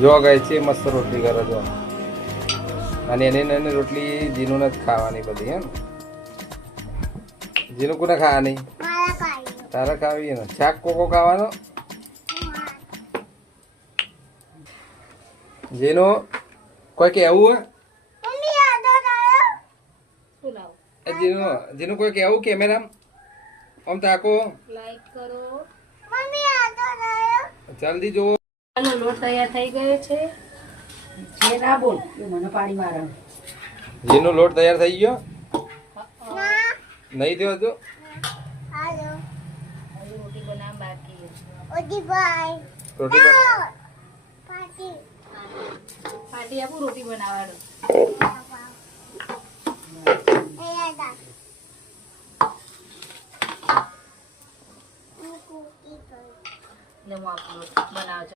જો ગાય છે મસ્ત રોટલી કરે જો અને એની નાની રોટલી જીનું જ ખાવાની બધી હે ને જીનું કોને ખાવાની તારે ખાવી ને શાક કોકો ખાવાનો જીનું કોઈ કેવું હે જીનું કોઈ કેવું કેમેરા આમ તાકો લાઈક કરો. જલ્દી જો લોટ તૈયાર થઈ ગયો છે. જે ના બોલ એ મને પાણી મારે. જીનો લોટ તૈયાર થઈ ગયો નહીં થયો હજુ હજુ રોટી બનાવવા બાકી છે. રોટી પાટી આપું રોટી બનાવવાનું. એટલે હું આપણું બનાવ